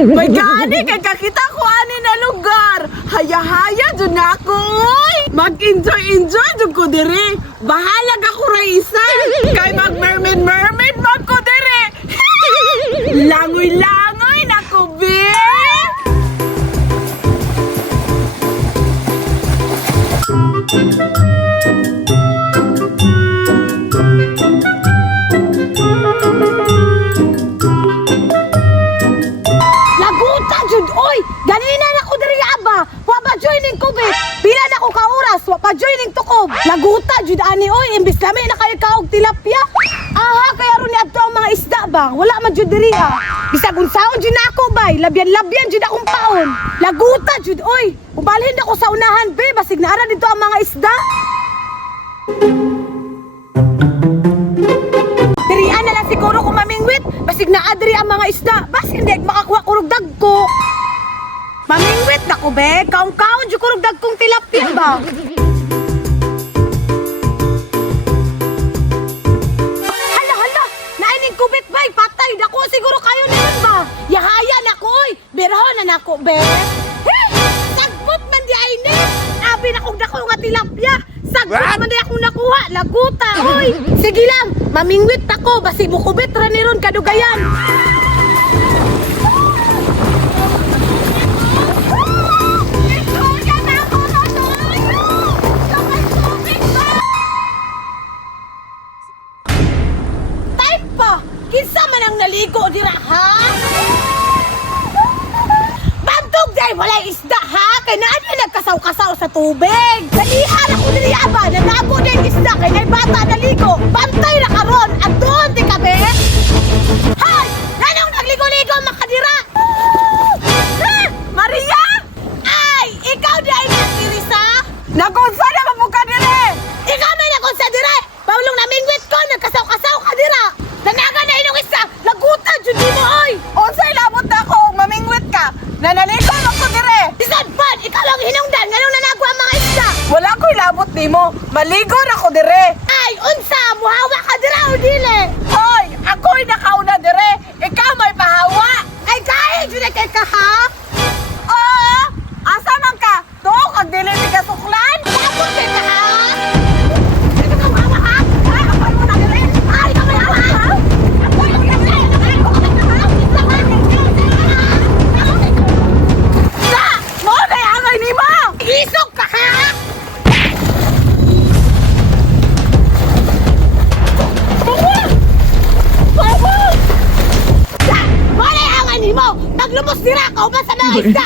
May gani kay kakita ko ani na lugar. Haya-haya dun ako, oy. Mag-enjoy dun ko dire. Bahalag ako raisan. Kay mag-mermaid mag ko dire. Langoy-langoy na ko, be. Laguta jud oy, ganina na ko diri aba. Wa ba joining ko be? Pila na ko ka oras, wa pa joining tukob. Laguta jud ani oy, imbis lami na kayo kaog tilapia. Aha, kaya ron ni adto ang mga isda ba? Wala man jud diri ah. Bisag unsaon jud na ako bay, labyan jud akong paon. Laguta jud oy. Ubalhin ako sa unahan be, basig naara dito ang mga isda. Dirian na lang siguro kung mamingwit. Basig na adri ang mga isda. Bas hindi makakuha kurog dagko. Mamingwit na ko be. Kaong-kaong dyan kurog dagkong tilapia ba? Hala. Naining kubit ba? Patay. Dako siguro kayo na yun ba? Yahaya na ko oy. Birho na ko be. Sagbot man di ay ni. Abi na kong dako nga tilapia. Sagbot man di akong nakuha. Laguta oy. Sige lang. Mamingwit ako, basi bukubit ra ni ron kadugayan. Type pa, kinsa man ang naligo dira ha? Bantog day walay isda ha, kay naa di nagkasaw-kasaw sa tubig. Dalihan ako diri aba, nanago din isda kay nay bata naligo. Bantay na karon, adton di ka be? Hay! Nanong nagligo-ligo makadira? Maria! Ay! Ikaw di ay natirisa? Nakunsa na mabuka dire. Ikaw may nakunsa dire! Paulong namingwit ko, nagkasaw-kasaw ka dira! Nanaga na inong isa! Laguta, jud di mo oy! Unsay labot na ako, mamingwit ka. Nanaligo ako dire. Bisan pan! Ikaw ang hinungdan! Nganong nanagwa ang mga isda! Wala ko'y labot nimo. Maligo na ko dire. Ay! Unsa! Muhawa ka dira o dili! Hoy, ako'y nakauna dire. Ikaw may pahawa. Ay! Kahit jud kay ka ha! Oo. Asa man ka? Tuo kag dili ni kasuklan. Tapos kay ka ha! Ikaw ka muhawa ha! Ay! Apoy mo na dili! Ay! Ikaw may hawa ha! Apoy mo na dili! Sa! Mo na angay nimo. Isok ka ha! Wala ang ani mo! Maglumos dira ka uban sa mga isda!